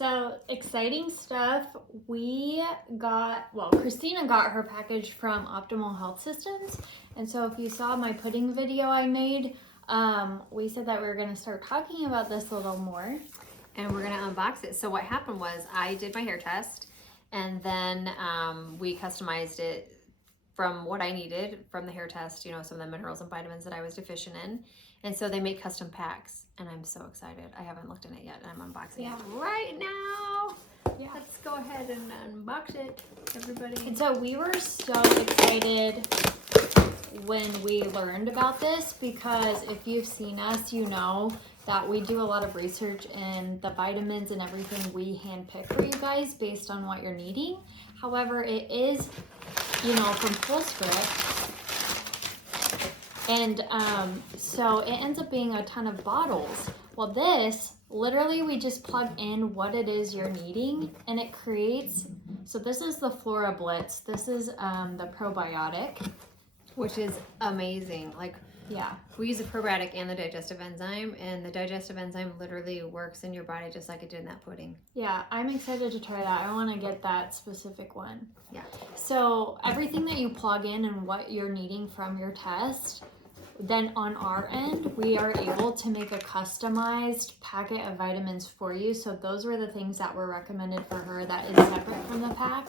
So exciting stuff. Christina got her package from Optimal Health Systems. And so if you saw my pudding video I made, we said that we were going to start talking about this a little more. And we're going to unbox it. So what happened was I did my hair test and then we customized it from what I needed from the hair test, you know, some of the minerals and vitamins that I was deficient in. And so they make custom packs and I'm so excited. I haven't looked in it yet and I'm unboxing it right now. Yeah. Let's go ahead and unbox it, everybody. And so we were so excited when we learned about this because if you've seen us, you know that we do a lot of research in the vitamins and everything we handpick for you guys based on what you're needing. However, it is, you know, from full script. And so it ends up being a ton of bottles. Well, this, literally we just plug in what it is you're needing and it creates, so this is the Flora Blitz. This is the probiotic. Which is amazing. Like, yeah, we use the probiotic and the digestive enzyme, and the digestive enzyme literally works in your body just like it did in that pudding. Yeah, I'm excited to try that. I want to get that specific one. Yeah. So everything that you plug in and what you're needing from your test, then on our end, we are able to make a customized packet of vitamins for you. So those were the things that were recommended for her that is separate from the pack.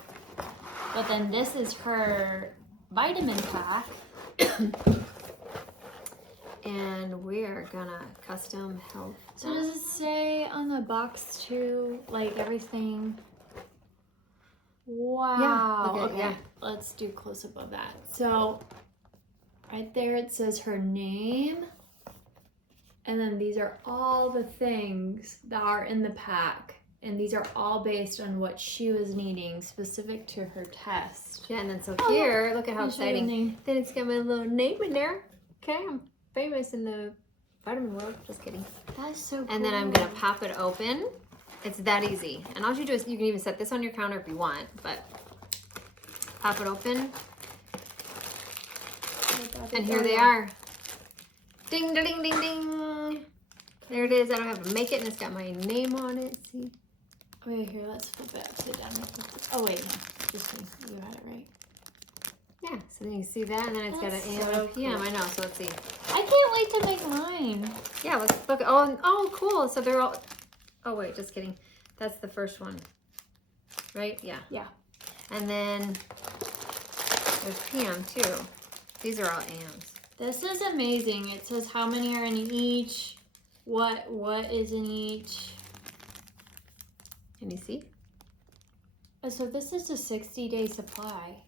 But then this is her vitamin pack. And we're gonna custom health. So does it say on the box too, like everything? Wow. Yeah, look at, okay. yeah. Let's do close up of that. So right there it says her name. And then these are all the things that are in the pack. And these are all based on what she was needing specific to her test. Yeah, and then so here, look at how exciting. Then it's got my little name in there. Okay, I'm famous in the vitamin world. Just kidding. That's so cool. And then I'm gonna pop it open. It's that easy. And all you do is you can even set this on your counter if you want, but pop it open. And here they are. Ding, ding, ding, ding, ding. There it is. I don't have to make it, and it's got my name on it. See? Wait, here, let's flip it upside down. Oh, wait, no. Just me. You had it right. Yeah, so then you see that, and then it's got an AM so and PM. cool. I know, so let's see. I can't wait to make mine. Yeah, let's look. Oh, cool. So they're all, oh, wait, just kidding. That's the first one, right? Yeah. Yeah. And then there's PM, too. These are all AMs. This is amazing. It says how many are in each, what is in each. Can you see? So this is a 60-day supply.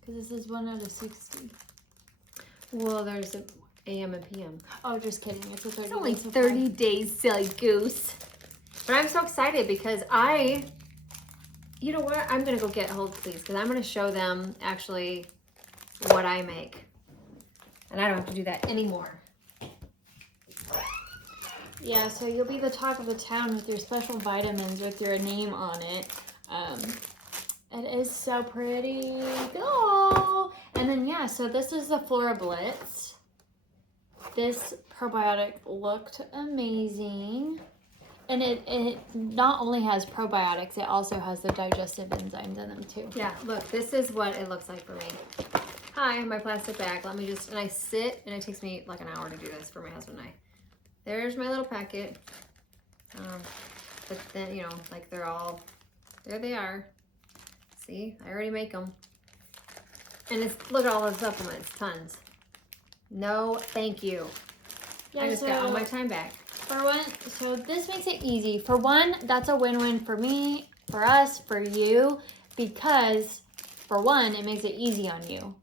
Because this is 1 out of 60. Well, there's an AM and PM. Oh, just kidding. It's a 30 It's only supply. 30 days, silly goose. But I'm so excited because you know what? I'm going to go get hold, please, because I'm going to show them actually what I make. And I don't have to do that anymore. Yeah, so you'll be the talk of the town with your special vitamins with your name on it. It is so pretty. Oh! And then, yeah, so this is the Flora Blitz. This probiotic looked amazing. And it not only has probiotics, it also has the digestive enzymes in them too. Yeah, look, this is what it looks like for me. Hi, my plastic bag. Let me just, and I sit, and it takes me like an hour to do this for my husband and I. There's my little packet. But then, you know, like they're all, there they are. See, I already make them. And it's, look at all those supplements, tons. No, thank you. Yeah, I just got all my time back. For one, so this makes it easy. For one, that's a win-win for me, for us, for you, because for one, it makes it easy on you.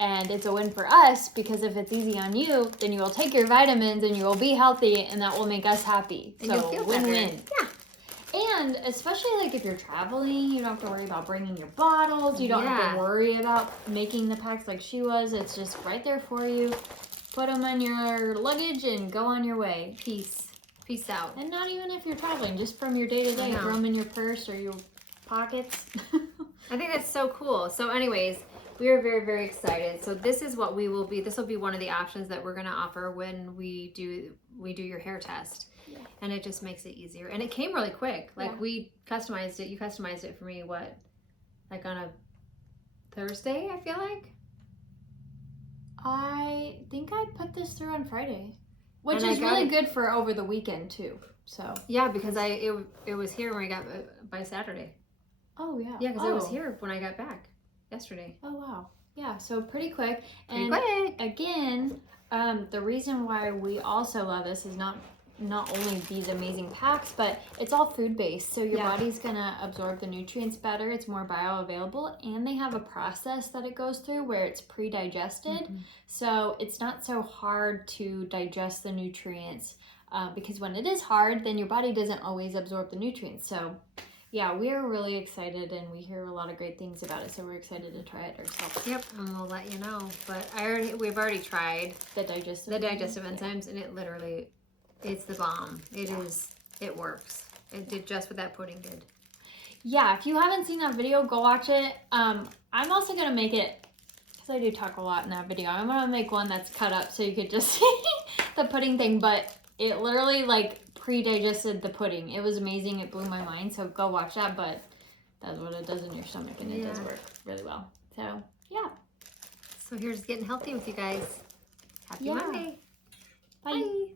And it's a win for us because if it's easy on you, then you will take your vitamins and you will be healthy and that will make us happy. And so you'll feel better. win-win. Yeah. And especially like if you're traveling, you don't have to worry about bringing your bottles. You don't have to worry about making the packs like she was. It's just right there for you. Put them on your luggage and go on your way. Peace. Peace out. And not even if you're traveling, just from your day-to-day, throw them in your purse or your pockets. I think that's so cool. So anyways, we are very, very excited. So this is what we will be. This will be one of the options that we're going to offer when we do your hair test. Yeah. And it just makes it easier. And it came really quick. Like Yeah. we customized it. You customized it for me. What? Like on a Thursday, I feel like. I think I put this through on Friday, which And I is got really it- good for over the weekend too. So. Yeah, because it was here when we got by Saturday. Oh yeah. Yeah, because it was here when I got back yesterday. Oh wow. Yeah. So pretty quick. Pretty And quick. again, the reason why we also love this is not only these amazing packs, but it's all food based, so your Yeah. body's gonna absorb the nutrients better. It's more bioavailable, and they have a process that it goes through where it's pre-digested, so it's not so hard to digest the nutrients, because when it is hard, then your body doesn't always absorb the nutrients. So yeah, we're really excited, and we hear a lot of great things about it, so we're excited to try it ourselves. Yep, and we'll let you know. But we've already tried The digestive enzymes, and it literally, it's the bomb. It works. It did just what that pudding did. Yeah, if you haven't seen that video, go watch it. I'm also gonna make it, because I do talk a lot in that video, I'm gonna make one that's cut up so you could just see the pudding thing, but it literally like pre-digested the pudding. It was amazing. It blew my mind. So go watch that, but that's what it does in your stomach, and it does work really well. So yeah. So here's getting healthy with you guys. Happy Yeah. Monday. Bye. Bye.